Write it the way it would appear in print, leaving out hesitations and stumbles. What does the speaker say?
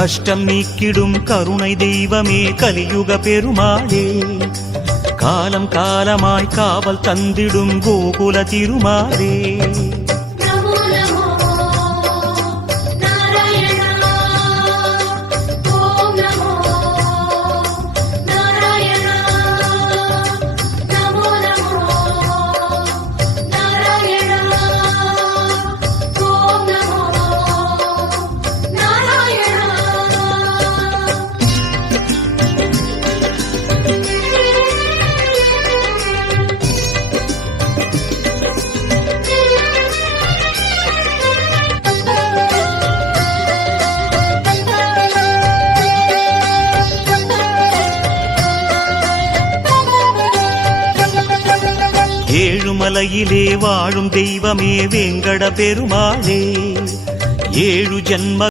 கஷ்டம் நீக்கிடும் கருணை தெய்வமே கலியுக பெருமாளே, காலம் காலமாய் காவல் தந்திடும் கோகுல திருமாலே. ஏழுமலையிலே வாழும் தெய்வமே வேங்கட பெருமாளே, ஏழு ஜன்ம